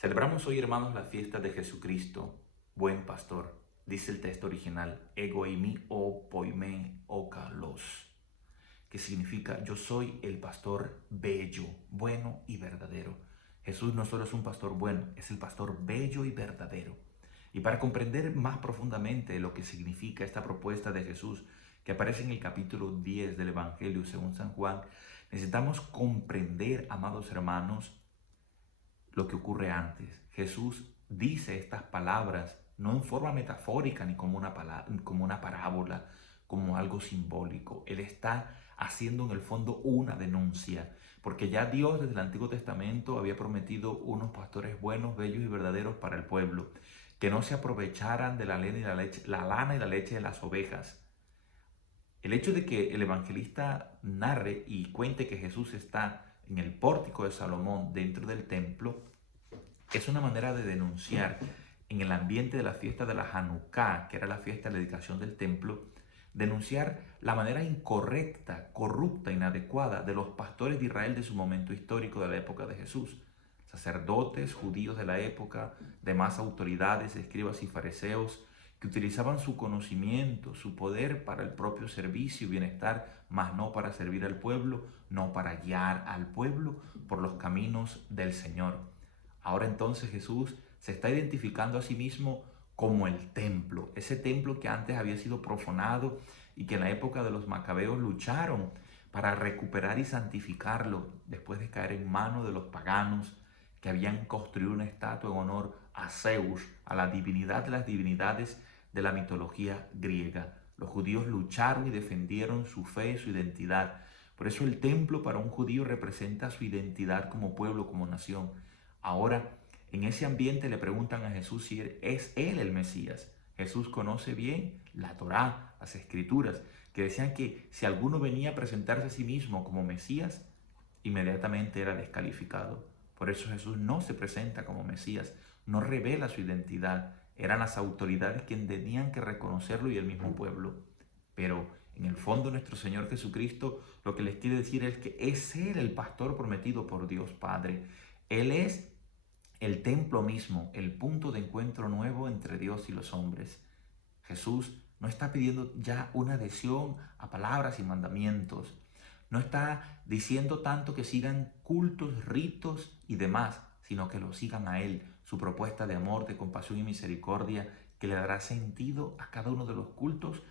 Celebramos hoy, hermanos, la fiesta de Jesucristo, buen pastor. Dice el texto original, ego eimi o poime o kalos, que significa yo soy el pastor bello, bueno y verdadero. Jesús no solo es un pastor bueno, es el pastor bello y verdadero. Y para comprender más profundamente lo que significa esta propuesta de Jesús, que aparece en el capítulo 10 del Evangelio según San Juan, necesitamos comprender, amados hermanos, lo que ocurre antes. Jesús dice estas palabras no en forma metafórica ni como como una parábola, como algo simbólico. Él está haciendo en el fondo una denuncia, porque ya Dios desde el Antiguo Testamento había prometido unos pastores buenos, bellos y verdaderos para el pueblo, que no se aprovecharan de la lana y la leche de las ovejas. El hecho de que el evangelista narre y cuente que Jesús está en el pórtico de Salomón dentro del templo es una manera de denunciar en el ambiente de la fiesta de la Hanukkah, que era la fiesta de la dedicación del templo, denunciar la manera incorrecta, corrupta, inadecuada de los pastores de Israel de su momento histórico de la época de Jesús. Sacerdotes judíos de la época, demás autoridades, escribas y fariseos, que utilizaban su conocimiento, su poder para el propio servicio y bienestar, mas no para servir al pueblo, no para guiar al pueblo por los caminos del Señor. Ahora entonces Jesús se está identificando a sí mismo como el templo, ese templo que antes había sido profanado y que en la época de los macabeos lucharon para recuperar y santificarlo después de caer en manos de los paganos que habían construido una estatua en honor a Zeus, a la divinidad de las divinidades de la mitología griega. Los judíos lucharon y defendieron su fe, su identidad. Por eso el templo para un judío representa su identidad como pueblo, como nación. Ahora, en ese ambiente le preguntan a Jesús si es él el Mesías. Jesús conoce bien la Torá, las Escrituras, que decían que si alguno venía a presentarse a sí mismo como Mesías, inmediatamente era descalificado. Por eso Jesús no se presenta como Mesías, no revela su identidad. Eran las autoridades quienes tenían que reconocerlo y el mismo pueblo. Pero en el fondo nuestro Señor Jesucristo lo que les quiere decir es que es Él el pastor prometido por Dios Padre. Él es el templo mismo, el punto de encuentro nuevo entre Dios y los hombres. Jesús no está pidiendo ya una adhesión a palabras y mandamientos. No está diciendo tanto que sigan cultos, ritos y demás, sino que lo sigan a Él, su propuesta de amor, de compasión y misericordia, que le dará sentido a cada uno de los cultos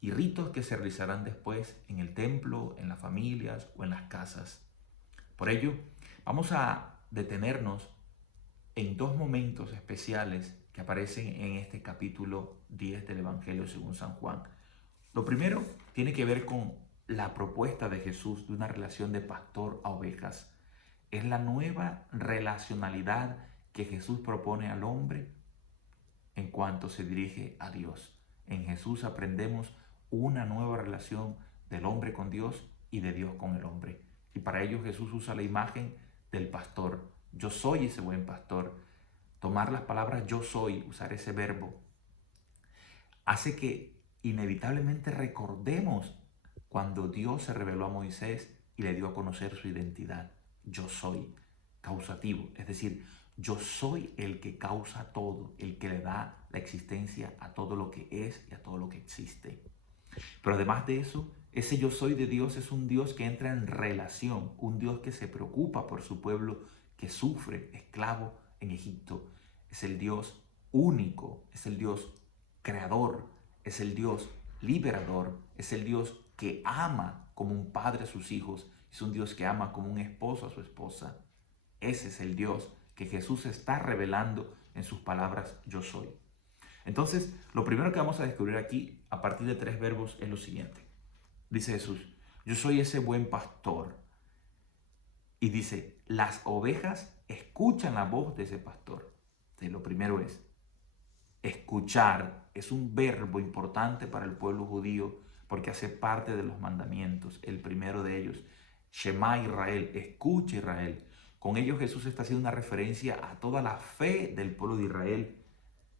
y ritos que se realizarán después en el templo, en las familias o en las casas. Por ello, vamos a detenernos en dos momentos especiales que aparecen en este capítulo 10 del Evangelio según San Juan. Lo primero tiene que ver con la propuesta de Jesús de una relación de pastor a ovejas. Es la nueva relacionalidad que Jesús propone al hombre en cuanto se dirige a Dios. En Jesús aprendemos una nueva relación del hombre con Dios y de Dios con el hombre. Y para ello Jesús usa la imagen del pastor. Yo soy ese buen pastor. Tomar las palabras yo soy, usar ese verbo, hace que inevitablemente recordemos cuando Dios se reveló a Moisés y le dio a conocer su identidad. Yo soy, causativo, es decir, yo soy el que causa todo, el que le da la existencia a todo lo que es y a todo lo que existe. Pero además de eso, ese yo soy de Dios es un Dios que entra en relación, un Dios que se preocupa por su pueblo que sufre esclavo en Egipto. Es el Dios único, es el Dios creador, es el Dios liberador, es el Dios que ama como un padre a sus hijos, es un Dios que ama como un esposo a su esposa. Ese es el Dios que Jesús está revelando en sus palabras yo soy. Entonces, lo primero que vamos a descubrir aquí, a partir de tres verbos, es lo siguiente. Dice Jesús, yo soy ese buen pastor. Y dice, las ovejas escuchan la voz de ese pastor. Entonces, lo primero es, escuchar es un verbo importante para el pueblo judío porque hace parte de los mandamientos. El primero de ellos, Shema Israel, escucha Israel. Con ello Jesús está haciendo una referencia a toda la fe del pueblo de Israel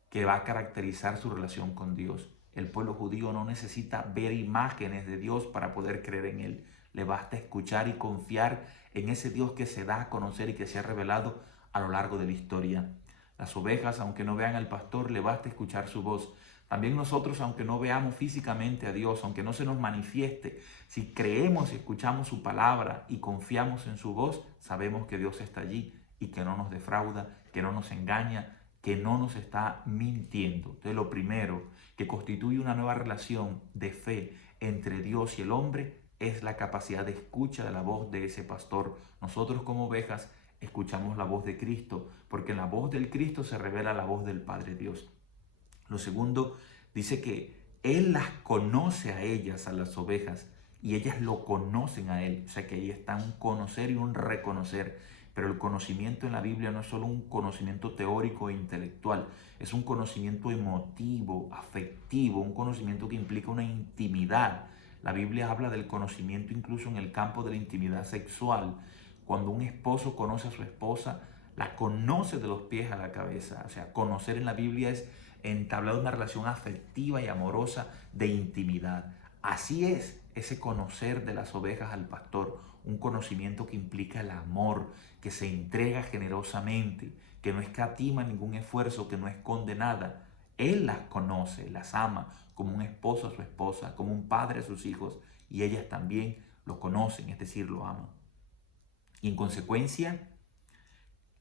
que va a caracterizar su relación con Dios. El pueblo judío no necesita ver imágenes de Dios para poder creer en Él. Le basta escuchar y confiar en ese Dios que se da a conocer y que se ha revelado a lo largo de la historia. Las ovejas, aunque no vean al pastor, le basta escuchar su voz. También nosotros, aunque no veamos físicamente a Dios, aunque no se nos manifieste, si creemos y escuchamos su palabra y confiamos en su voz, sabemos que Dios está allí y que no nos defrauda, que no nos engaña, que no nos está mintiendo. Entonces, lo primero que constituye una nueva relación de fe entre Dios y el hombre es la capacidad de escucha de la voz de ese pastor. Nosotros como ovejas escuchamos la voz de Cristo, porque en la voz del Cristo se revela la voz del Padre Dios. Lo segundo, dice que Él las conoce a ellas, a las ovejas, y ellas lo conocen a Él. O sea que ahí está un conocer y un reconocer. Pero el conocimiento en la Biblia no es solo un conocimiento teórico e intelectual, es un conocimiento emotivo, afectivo, un conocimiento que implica una intimidad. La Biblia habla del conocimiento incluso en el campo de la intimidad sexual. Cuando un esposo conoce a su esposa, la conoce de los pies a la cabeza. O sea, conocer en la Biblia es entablar una relación afectiva y amorosa de intimidad. Así es ese conocer de las ovejas al pastor, un conocimiento que implica el amor, que se entrega generosamente, que no escatima ningún esfuerzo, que no esconde nada. Él las conoce, las ama como un esposo a su esposa, como un padre a sus hijos, y ellas también lo conocen, es decir, lo aman. Y en consecuencia,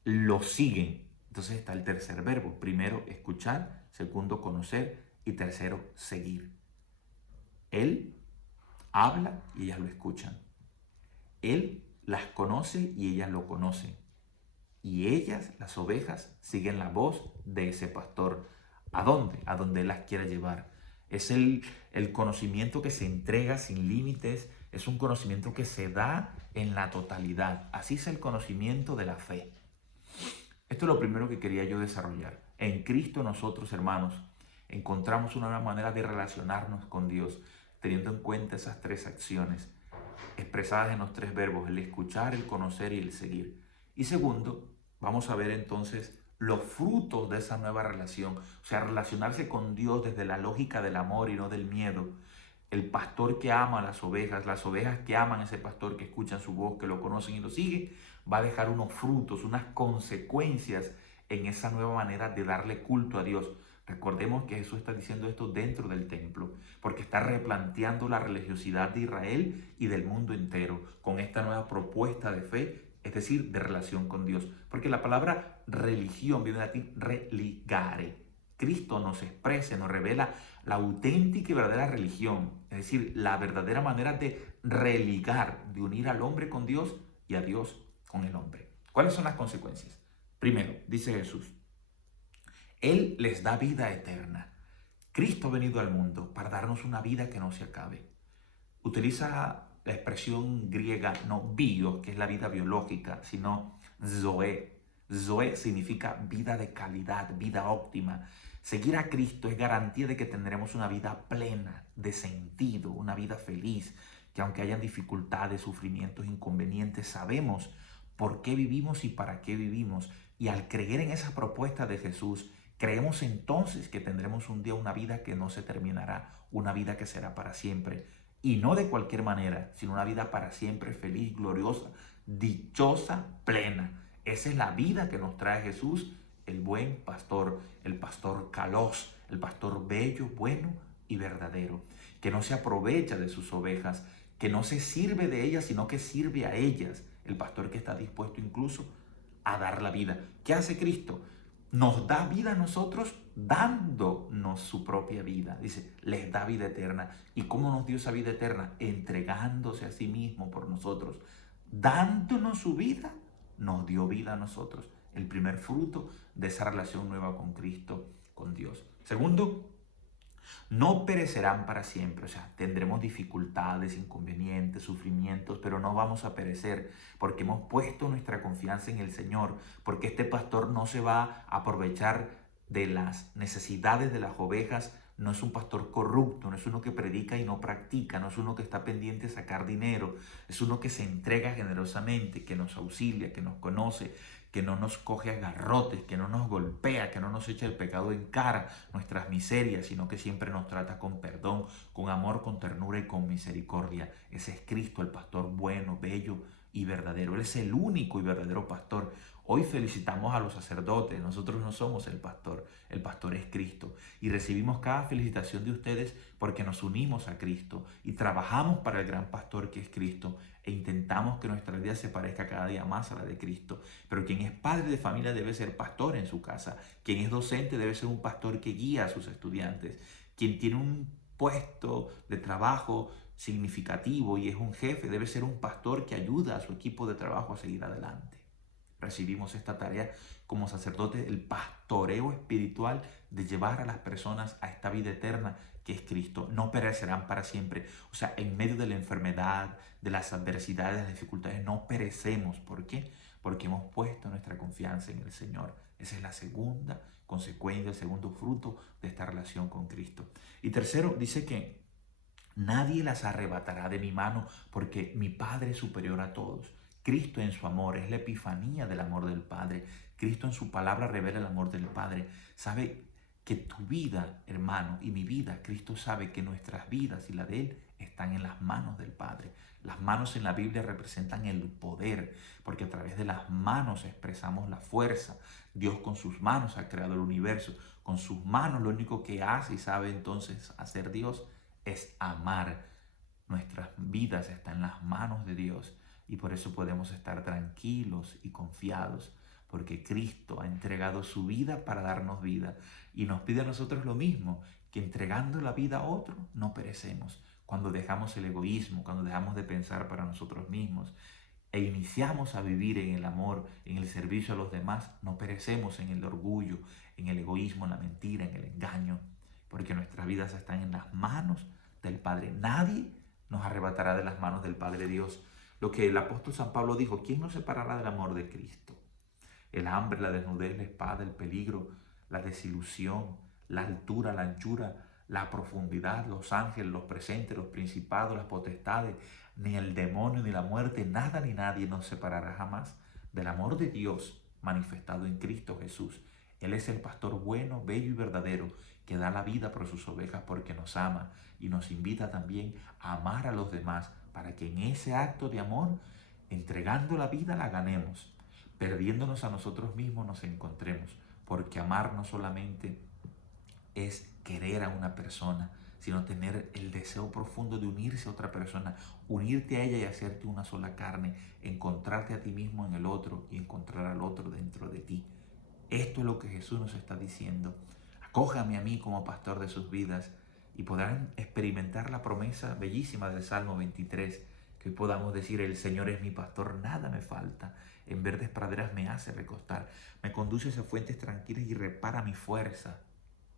lo siguen. Entonces está el tercer verbo. Primero, escuchar. Segundo, conocer. Y tercero, seguir. Él habla y ellas lo escuchan. Él las conoce y ellas lo conocen. Y ellas, las ovejas, siguen la voz de ese pastor. ¿A dónde? A donde él las quiera llevar. Es el conocimiento que se entrega sin límites. Es un conocimiento que se da en la totalidad. Así es el conocimiento de la fe. Esto es lo primero que quería yo desarrollar. En Cristo nosotros, hermanos, encontramos una nueva manera de relacionarnos con Dios, teniendo en cuenta esas tres acciones expresadas en los tres verbos, el escuchar, el conocer y el seguir. Y segundo, vamos a ver entonces los frutos de esa nueva relación, o sea, relacionarse con Dios desde la lógica del amor y no del miedo. El pastor que ama a las ovejas que aman a ese pastor, que escuchan su voz, que lo conocen y lo siguen, va a dejar unos frutos, unas consecuencias en esa nueva manera de darle culto a Dios. Recordemos que Jesús está diciendo esto dentro del templo, porque está replanteando la religiosidad de Israel y del mundo entero con esta nueva propuesta de fe, es decir, de relación con Dios. Porque la palabra religión viene de latín religare. Cristo nos expresa, nos revela la auténtica y verdadera religión, es decir, la verdadera manera de religar, de unir al hombre con Dios y a Dios con el hombre. ¿Cuáles son las consecuencias? Primero, dice Jesús, Él les da vida eterna. Cristo ha venido al mundo para darnos una vida que no se acabe. Utiliza la expresión griega no bios, que es la vida biológica, sino zoe. Zoe significa vida de calidad, vida óptima. Seguir a Cristo es garantía de que tendremos una vida plena, de sentido, una vida feliz, que aunque hayan dificultades, sufrimientos, inconvenientes, sabemos por qué vivimos y para qué vivimos. Y al creer en esa propuesta de Jesús, creemos entonces que tendremos un día una vida que no se terminará, una vida que será para siempre. Y no de cualquier manera, sino una vida para siempre, feliz, gloriosa, dichosa, plena. Esa es la vida que nos trae Jesús, el buen pastor, el pastor kalos, el pastor bello, bueno y verdadero, que no se aprovecha de sus ovejas, que no se sirve de ellas, sino que sirve a ellas. El pastor que está dispuesto incluso a dar la vida. ¿Qué hace Cristo? Nos da vida a nosotros dándonos su propia vida. Dice, les da vida eterna. ¿Y cómo nos dio esa vida eterna? Entregándose a sí mismo por nosotros. Dándonos su vida, nos dio vida a nosotros. El primer fruto de esa relación nueva con Cristo, con Dios. Segundo, no perecerán para siempre, o sea, tendremos dificultades, inconvenientes, sufrimientos, pero no vamos a perecer porque hemos puesto nuestra confianza en el Señor, porque este pastor no se va a aprovechar de las necesidades de las ovejas, no es un pastor corrupto, no es uno que predica y no practica, no es uno que está pendiente de sacar dinero, es uno que se entrega generosamente, que nos auxilia, que nos conoce, que no nos coge a garrotes, que no nos golpea, que no nos echa el pecado en cara, nuestras miserias, sino que siempre nos trata con perdón, con amor, con ternura y con misericordia. Ese es Cristo, el pastor bueno, bello y verdadero. Él es el único y verdadero pastor. Hoy felicitamos a los sacerdotes, nosotros no somos el pastor es Cristo. Y recibimos cada felicitación de ustedes porque nos unimos a Cristo y trabajamos para el gran pastor que es Cristo e intentamos que nuestra vida se parezca cada día más a la de Cristo. Pero quien es padre de familia debe ser pastor en su casa, quien es docente debe ser un pastor que guía a sus estudiantes, quien tiene un puesto de trabajo significativo y es un jefe debe ser un pastor que ayuda a su equipo de trabajo a seguir adelante. Recibimos esta tarea como sacerdotes, el pastoreo espiritual de llevar a las personas a esta vida eterna que es Cristo. No perecerán para siempre. O sea, en medio de la enfermedad, de las adversidades, de las dificultades, no perecemos. ¿Por qué? Porque hemos puesto nuestra confianza en el Señor. Esa es la segunda consecuencia, el segundo fruto de esta relación con Cristo. Y tercero, dice que nadie las arrebatará de mi mano porque mi Padre es superior a todos. Cristo en su amor es la epifanía del amor del Padre. Cristo en su palabra revela el amor del Padre. Sabe que tu vida, hermano, y mi vida, Cristo sabe que nuestras vidas y la de Él están en las manos del Padre. Las manos en la Biblia representan el poder, porque a través de las manos expresamos la fuerza. Dios con sus manos ha creado el universo. Con sus manos lo único que hace y sabe entonces hacer Dios es amar. Nuestras vidas están en las manos de Dios y por eso podemos estar tranquilos y confiados, porque Cristo ha entregado su vida para darnos vida y nos pide a nosotros lo mismo, que entregando la vida a otro no perecemos. Cuando dejamos el egoísmo, cuando dejamos de pensar para nosotros mismos e iniciamos a vivir en el amor, en el servicio a los demás, no perecemos en el orgullo, en el egoísmo, en la mentira, en el engaño, porque nuestras vidas están en las manos del Padre. Nadie nos arrebatará de las manos del Padre Dios. Lo que el apóstol San Pablo dijo, ¿quién nos separará del amor de Cristo? El hambre, la desnudez, la espada, el peligro, la desilusión, la altura, la anchura, la profundidad, los ángeles, los presentes, los principados, las potestades, ni el demonio, ni la muerte, nada ni nadie nos separará jamás del amor de Dios manifestado en Cristo Jesús. Él es el pastor bueno, bello y verdadero, que da la vida por sus ovejas porque nos ama y nos invita también a amar a los demás para que en ese acto de amor, entregando la vida, la ganemos. Perdiéndonos a nosotros mismos nos encontremos, porque amar no solamente es querer a una persona, sino tener el deseo profundo de unirse a otra persona, unirte a ella y hacerte una sola carne, encontrarte a ti mismo en el otro y encontrar al otro dentro de ti. Esto es lo que Jesús nos está diciendo. Acójame a mí como pastor de sus vidas y podrán experimentar la promesa bellísima del Salmo 23, que hoy podamos decir, el Señor es mi pastor, nada me falta, en verdes praderas me hace recostar, me conduce hacia fuentes tranquilas y repara mi fuerza.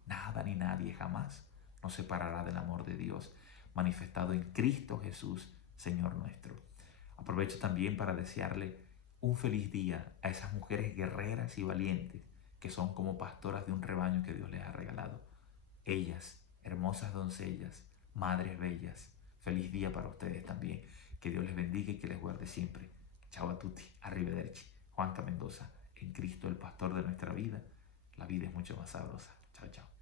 Nada ni nadie jamás nos separará del amor de Dios manifestado en Cristo Jesús, Señor nuestro. Aprovecho también para desearle un feliz día a esas mujeres guerreras y valientes que son como pastoras de un rebaño que Dios les ha regalado. Ellas, hermosas doncellas, madres bellas, feliz día para ustedes también. Que Dios les bendiga y que les guarde siempre. Chao a tutti, arrivederci. Juanca Mendoza, en Cristo el pastor de nuestra vida. La vida es mucho más sabrosa. Chao, chao.